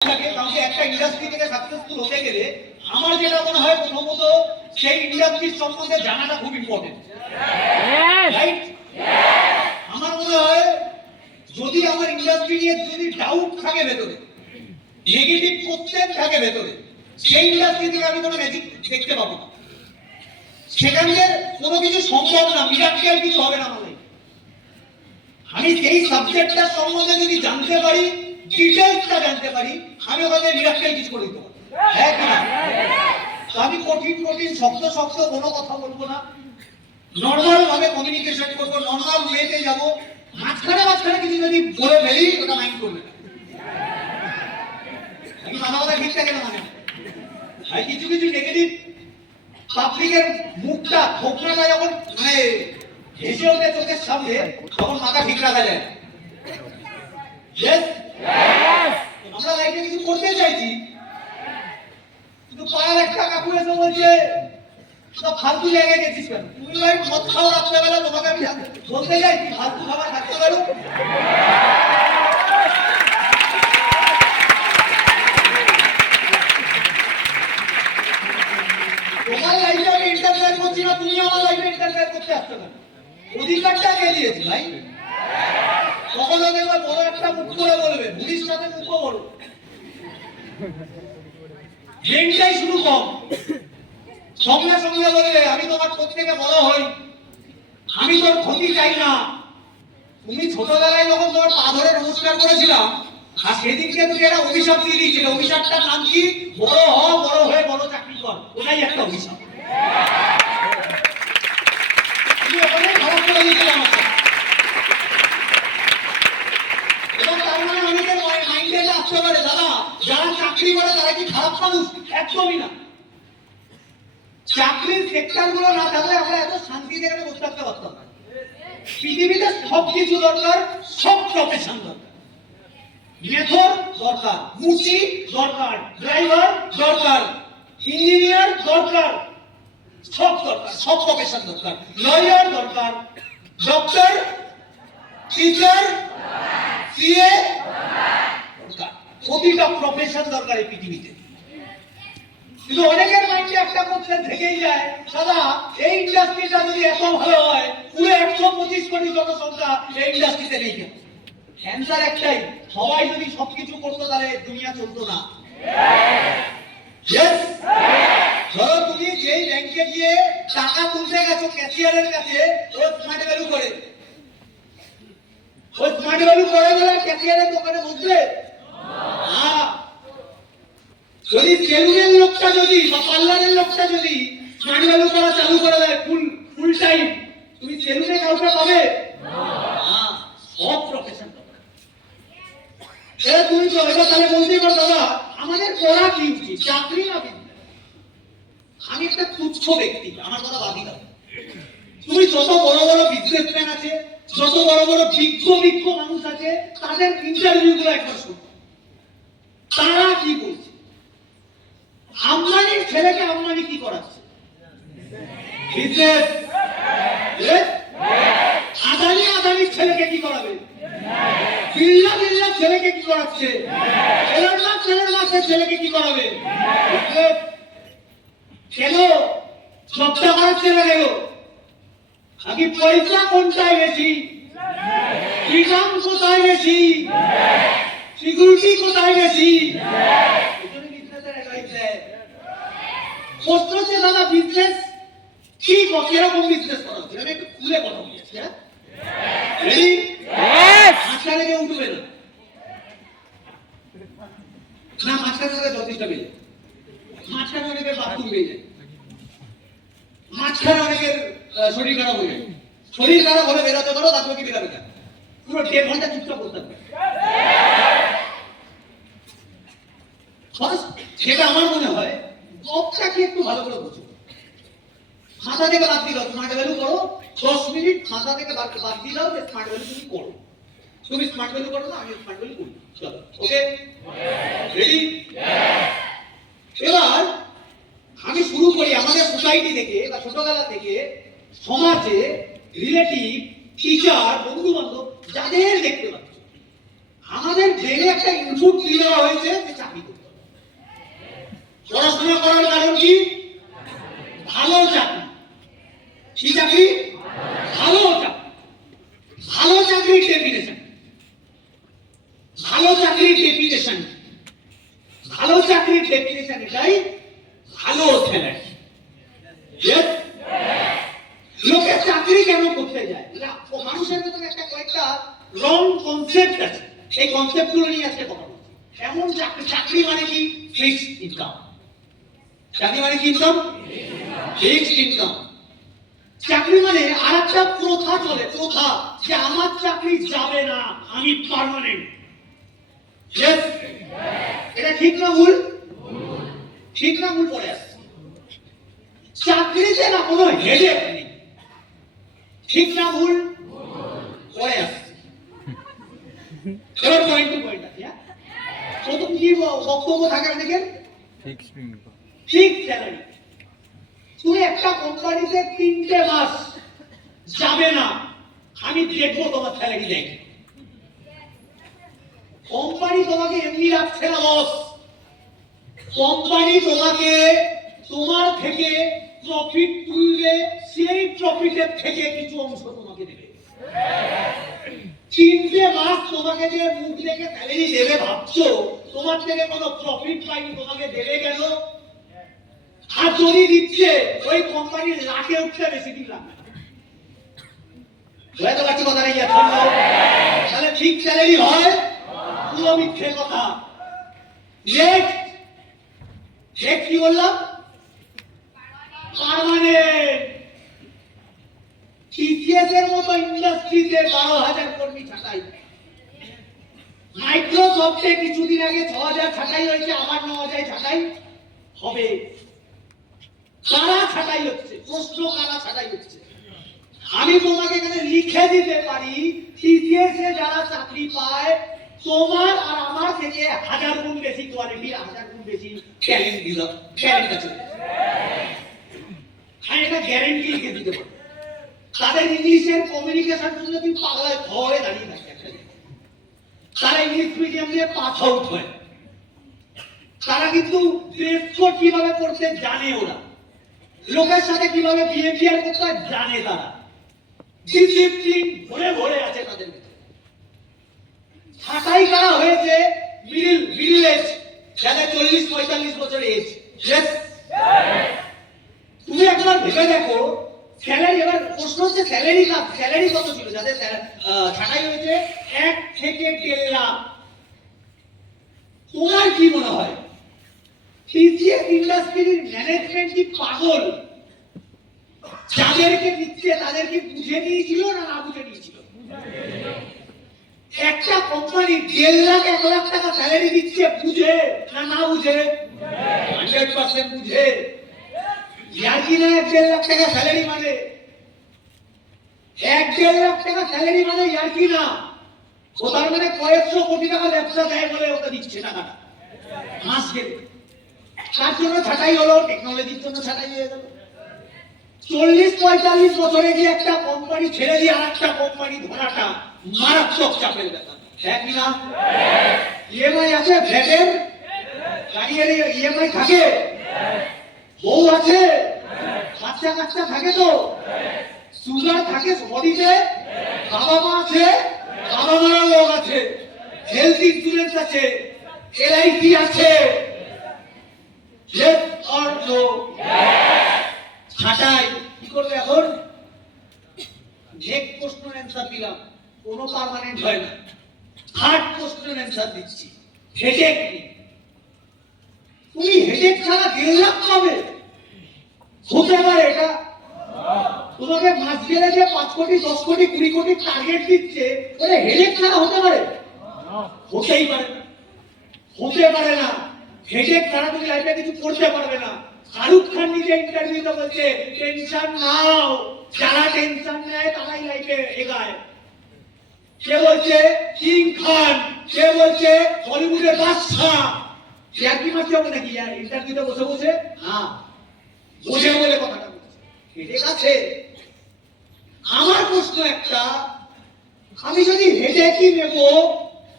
থাকে, কারণ একটা ইন্ডাস্ট্রি থেকে সাকসেসফুল হতে গেলে আমার যেটা মনে হয় প্রথমত সেই ইন্ডাস্ট্রির সম্বন্ধে জানাটা খুব ইম্পর্টেন্ট, রাইট? আমার মনে হয় যদি আমার ইন্ডাস্ট্রি নিয়ে যদি ডাউট থাকে ভেতরে, নেগেটিভ কোশ্চেন থাকে ভেতরে, সেই ইন্ডাস্ট্রি থেকে আমি কোনো ম্যাজিক দেখতে পাবো না। সেখানে কোনো কিছু সম্ভব না, মিরাক্কেল কিছু হবে না আমার। আমি সেই সাবজেক্টটার সম্বন্ধে যদি জানতে পারি, ডিটেইলসটা জানতে পারি, আমি ওখানে মিরাক্কেল কিছু করে দিতে পারি। হ্যাঁ কি না? আমি কঠিন কঠিন শক্ত শক্ত কোনো কথা বলবো না, নর্মাল ভাবে কমিউনিকেশন করবো, নর্মাল ওয়েতে যাবো। মাঝখানে মাঝখানে কিছু যদি বলে ফেলি ওটা মাইন্ড করবে না। আমি মাথা কথা ঠিক থাকে না, মানে ভাই কিছু কিছু নেগেটিভ পাবলিকের মুখটা থোকনাটা যখন মানে ভেসে ওঠে চোখের সামনে, তখন মাথা ঠিক রাখা যায়। আমরা লাইফে কিছু করতে চাইছি, কিন্তু পাড়ার একটা কাকু এসে বলছে ফালতু জায়গায় গেছিস কেন? তুমি ভাই মদ খাও রাত্রেবেলা, তোমাকে আমি বলতে যাই তুমি ফালতু খাবার থাকতে পারো? তোমার লাইফে আমি ইন্টারফেয়ার করছি না, তুমি আমার লাইফে ইন্টারফেয়ার করতে আসছো না। অধিকারটা কে দিয়েছি ভাই? কখনো দেখবে বড় একটা মুখ করে বলবে, পুলিশ সাথে মুখও বড়, ব্রেনটাই শুরু কম, সঙ্গে সঙ্গে বলবে আমি তোমার প্রত্যেকে বড় হই, আমি তোর ক্ষতি চাই না। তুমি ছোটবেলায় যখন তোমার পা ধরে নমস্কার করেছিলাম, আর সেদিনকে তুমি একটা অভিশাপ দিয়ে দিয়েছিলে, অভিশাপটার নাম কি? বড় হ, বড় হয়ে বড় চাকরি কর। ওটাই একটা অভিশাপ। তুমি ওখানেই খারাপ করে দিয়েছিলে আমার সাথে। এবং তার মানে অনেকের মাইন্ডে এটা আসতে পারে, দাদা যারা চাকরি করে তারা কি খারাপ মানুষ? একদমই না। চাকরির সেক্টর গুলো না থাকলে আমরা এত শান্তিতে এখানে বসে থাকতে পারতাম না। পৃথিবীতে সব কিছু দরকার, সব প্রফেশন দরকার। মেথর দরকার, মুচি দরকার, ড্রাইভার দরকার, ইঞ্জিনিয়ার দরকার, সব দরকার, সব প্রফেশন দরকার। লয়ার দরকার, ডক্টর, টিচার, সিএ দরকার। প্রতিটা প্রফেশন দরকার এই পৃথিবীতে। কিন্তু অনেকের মাইন্ডে একটা কোশ্চেন থেকেই যায়, দাদা এই ইন্ডাস্ট্রিটা যদি এত ভালো হয়, পুরো 125 কোটি জনসংখ্যা এই ইন্ডাস্ট্রিতে নেই কেন? অ্যান্সার একটাই, সবাই যদি সবকিছু করতো তাহলে দুনিয়া চলতো না। ধরো তুমি যেই ব্যাংকে গিয়ে টাকা তুলতে গেছো ক্যাশিয়ারের কাছে, ও স্মার্ট ভ্যালু করে, ও স্মার্ট ভ্যালু করে বলে ক্যাশিয়ারের দোকানে বসবে? যদি সেলুনের লোকটা যদি বা পার্লারের লোকটা যদি স্মার্ট ভ্যালু করা চালু করে দেয় ফুল টাইম, তুমি সেলুনে কাউকে পাবে? সব প্রফেশন তুমি তো এবার তাহলে বলতেই পারো, দাদা আমাদের করা কি উচিত, চাকরি না বিজনেস? আমি একটা তুচ্ছ ব্যক্তি, আমার কথা বাদি দাও। তুমি যত বড় বড় বিজনেসম্যান আছে, যত বড় বড় বিজ্ঞ মানুষ আছে, তাদের ইন্টারভিউ গুলো একবার শুনো, তারা কি বলছে। আম্বানির ছেলেকে আম্বানি কি করাচ্ছে? বিজনেস। আদানির ছেলেকে কি করাবে? বিল্লার ছেলেকে কি করাচ্ছে? ছেলেকে কি করাবে? কেন সবটা করাচ্ছে না কেন? আগে পয়সা কোনটায় বেশি, ফ্রিডম কোথায় বেশি, সিকিউরিটি কোথায় বেশি? প্রশ্ন হচ্ছে দাদা বিজনেস কি, কিরকম বিজনেস করা হচ্ছে? আমি একটু খুলে কথা বলছি। মাঝখানে কেউ উঠবে না, মাঝখানে যথেষ্ট পেয়ে যায়, মাঝখানে অনেকের বাথরুম পেয়ে যায়, মাঝখানে অনেকের শরীর খারাপ হয়ে যায়। শরীর খারাপ হলে বেরোতে পারো, তারপর কি বেরোবে না, পুরো 1.5 ঘন্টা চুপচাপ করতে হবে। সেটা আমার মনে হয় জবটাকে একটু ভালো করে বুঝো, মাথা থেকে বাদ দিয়ে দাও, স্মার্ট ভ্যালু করো, 10 মিনিট মাথা থেকে বাদ দিয়ে দাও যে স্মার্ট ভ্যালু তুমি করো। তুমি স্মার্ট ভ্যালু করো না, আমি স্মার্ট ভ্যালু করি, চলো ওকে রেডি? এবার আমি শুরু করি আমাদের সোসাইটি থেকে বা ছোটবেলা থেকে সমাজে রিলেটিভ, টিচার, বন্ধু বান্ধব যাদের দেখতে পাচ্ছ, আমাদের ব্রেনে একটা ইনপুট দেওয়া হয়েছে যে চাকরি পড়াশোনা করার কারণ কি? ভালো চাকরি। কি চাকরি? ভালো চাকরি। ভালো চাকরির ডেফিনেশন, ভালো চাকরির ডেফিনেশন, ভালো চাকরির ডেফিনেশন এটাই, ভালো স্যালারি। লোকে চাকরি কেন করতে যায়? মানুষের মধ্যে একটা কয়েকটা রং কনসেপ্ট আছে, এই কনসেপ্ট গুলো নিয়ে আজকে কথা বলছি। এমন চাকরি, চাকরি মানে কি? Fixed income. চাকরি মানে কি? Income, fixed income. চাকরি মানে আর একটা প্রথা চলে, প্রথা, যে আমার চাকরি যাবে না, আমি পার্মানেন্ট। এটা ঠিক না ভুল? ঠিক না ভুল? পড়ে আসছে চাকরিতে না কোনো হেডেক নেই। ঠিক না ভুল? পড়ে আসছে। এবার পয়েন্ট টু পয়েন্ট আছে। প্রথম কি বক্তব্য থাকে দেখেন, ফিক্সড স্যালারি। তুমি একটা কোম্পানিতে 3টে মাস যাবে না, আমি দেখবো তোমার স্যালারি দেখ। কোম্পানি তোমাকে এমনি রাখছে না বস, কোম্পানি তোমাকে তোমার থেকে প্রফিট তুলবে, সেই প্রফিটের থেকে কিছু অংশ তোমাকে দেবে। 3টে মাস তোমাকে যে মুখ দেখে স্যালারি দেবে ভাবছো, তোমার থেকে কোনো প্রফিট পাইনি, তোমাকে দেবে কেন? আর যদি দিচ্ছে, ওই কোম্পানির লাখে উঠতে বেশি দিন লাগবে। বুঝতে পারছি কথা নেই? তাহলে ঠিক স্যালারি হয়, পুরো মিথ্যে কথা। নেক্সট কি বললাম? পার্মানেন্ট। টিসিএস এর মতো ইন্ডাস্ট্রিতে 12,000 কর্মী ছাঁটাই। মাইক্রোসফটে কিছুদিন আগে 6,000 ছাঁটাই হয়েছে, আবার 9,000 ছাঁটাই হবে। কারা ছাঁটাই হচ্ছে? প্রশ্ন, কারা ছাঁটাই হচ্ছে? আমি তোমাকে এখানে লিখে দিতে পারি, টিসিএস এ যারা চাকরি পায়, তোমার আর আমার থেকে 1000 গুণ বেশি কোয়ালিটি, 1000 গুণ বেশি ট্যালেন্ট দিল, ট্যালেন্ট আছে। হ্যাঁ, এটা গ্যারান্টি লিখে দিতে পারি। তাদের ইংলিশের কমিউনিকেশন শুনলে তুমি পাগলায় ভয়ে দাঁড়িয়ে থাকে। তারা ইংলিশ মিডিয়াম দিয়ে পাস আউট হয়। তারা কিন্তু ড্রেস কোড কিভাবে করতে জানে, ওরা লোকের সাথে কিভাবে বিহেভিয়ার করতে হয় জানে। তারা ডিসিপ্লিন ভরে ভরে আছে তাদের ভিতরে। ছাঁটাই করা হয়েছে মিডল এজ, যাদের 40-45 বছর এজ। তুমি একবার ভেবে দেখো, স্যালারি, এবার প্রশ্ন হচ্ছে স্যালারি কত ছিল যাদের ছাঁটাই হয়েছে? 1 থেকে 1.5 লাখ। তোমার কি মনে হয় টিসিএস ইন্ডাস্ট্রির ম্যানেজমেন্ট কি পাগল? যাদেরকে দিচ্ছে তাদেরকে বুঝে নিয়েছিল না না বুঝে নিয়েছিল? একটা কোম্পানি 1.5 লাখ 1 লাখ টাকা স্যালারি দিচ্ছে, বুঝে না না বুঝে? 100% বুঝে। ইয়ার্কি না? 1.5 লাখ টাকা স্যালারি মানে, 1.5 লাখ টাকা স্যালারি মানে ইয়ার্কি না। ও তার মানে কয়েকশো কোটি টাকা ব্যবসা দেয় বলে ওটা দিচ্ছে টাকাটা মাস গেলে। তার জন্য ছাঁটাই হলো, টেকনোলজির জন্য ছাঁটাই হয়ে গেল। 40-45 বছরে গিয়ে একটা কোম্পানি ছেড়ে দিয়ে আর একটা কোম্পানি ধরাটা মারাত্মক চাপের ব্যাপার, হ্যাঁ কি না? ইএমআই আছে, ভ্যাটের গাড়ির ইএমআই থাকে, বউ আছে, বাচ্চা কাচ্চা থাকে, তো সুগার থাকে বডিতে, বাবা মা আছে, বাবা মারা লোক আছে, হেলথ ইন্স্যুরেন্স আছে, এলআইসি আছে। Yes or no? ছাঁটাই কি করবে এখন? নেক্সট কোশ্চেনের অ্যানসার দিলাম, কোনো পার্মানেন্ট হয় না। থার্ড কোশ্চেনের অ্যানসার দিচ্ছি, হেডেক। তুমি হেডেক ছাড়া 1.5 লাখ পাবে? হতে পারে এটা? তোমাকে মাস গেলে যে 5 কোটি 10 কোটি 20 কোটি টার্গেট দিচ্ছে, ওরে হেডেক ছাড়া হতে পারে? হতেই পারে না, হতে পারে না। হেডেক ছাড়া তুমি লাইফে কিছু করতে পারবে না। শাহরুখ খান নিজে ইন্টারভিউতে বলছে, টেনশন নাও, যারা টেনশন নেয় তারাই লাইফে এগায়। কে বলছে? কিং খান। কে বলছে? হলিউডের বাদশা। ইয়ার্কি মারতে হবে নাকি ইন্টারভিউতে বসে বসে? হ্যাঁ, বসে বলে কথাটা বলছে। হেডেক আছে। আমার প্রশ্ন একটা, আমি যদি হেডেকই নেব,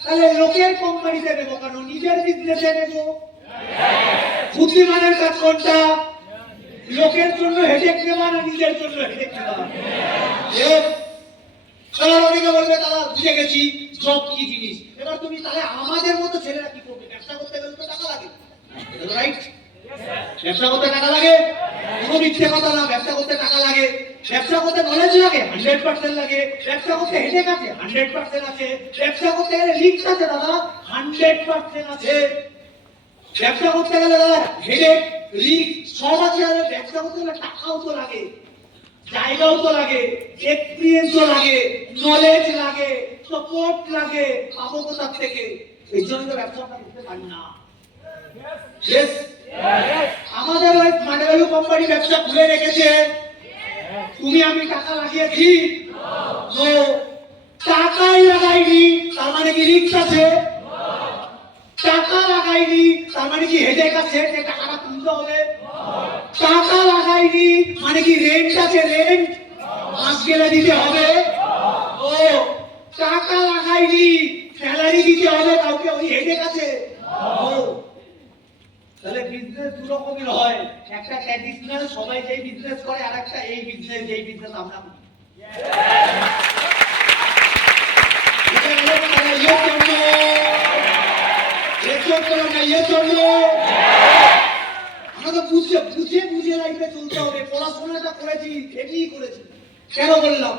তাহলে লোকের কোম্পানিতে নেব কেন? নিজের বিজনেসে নেব। বুদ্ধিমানের কাজ কোনটা? লোকের জন্য হেডেক নেওয়া না নিজের জন্য হেডেক নেওয়া? এবার অনেকে বলবে দাদা বুঝে গেছি জব কি জিনিস। এবার তুমি তাহলে আমাদের মতো ছেলেরা কি করবে? ব্যবসা করতে গেলে তো টাকা লাগে, রাইট? ব্যবসা করতে টাকা লাগে, কোনো মিথ্যে কথা না। ব্যবসা করতে টাকা লাগে, ব্যবসা করতে নলেজ লাগে, 100% লাগে। ব্যবসা করতে হেডেক আছে, 100% আছে। ব্যবসা করতে গেলে রিস্ক আছে দাদা, 100% আছে। ব্যবসা করতে গেলে দাদা হেডেক রিস্ক সব আছে। আর ব্যবসা করতে গেলে টাকাও তো লাগে, জায়গাও তো লাগে, এক্সপিরিয়েন্সও লাগে, নলেজ লাগে, সাপোর্ট লাগে। পাবো কোথার থেকে? এই জন্য তো ব্যবসা আমরা করতে পারি না। Yes? আমাদের ওই স্মার্ট ভ্যালু কোম্পানি ব্যবসা খুলে রেখেছে, তুমি আমি টাকা লাগিয়েছি? নো। টাকাই লাগাইনি তার মানে কি রিস্ক আছে? টাকা লাগাইনি তার মানে কি হেডেক আছে যে টাকাটা তুলতে হবে? টাকা লাগাইনি মানে কি রেন্ট আছে, রেন্ট মাস গেলে দিতে হবে? ও। টাকা লাগাইনি স্যালারি দিতে হবে কাউকে, ওই হেডেক আছে? ও। তাহলে বিজনেস দু রকমের হয়, একটা ট্র্যাডিশনাল সবাই যেই বিজনেস করে, আর একটা এই বিজনেস যেই বিজনেস আমরা করি। আমাকে বুঝে বুঝে বুঝে লাইফে চলতে হবে। পড়াশোনাটা করেছি, ঠিকই করেছি। কেন বললাম?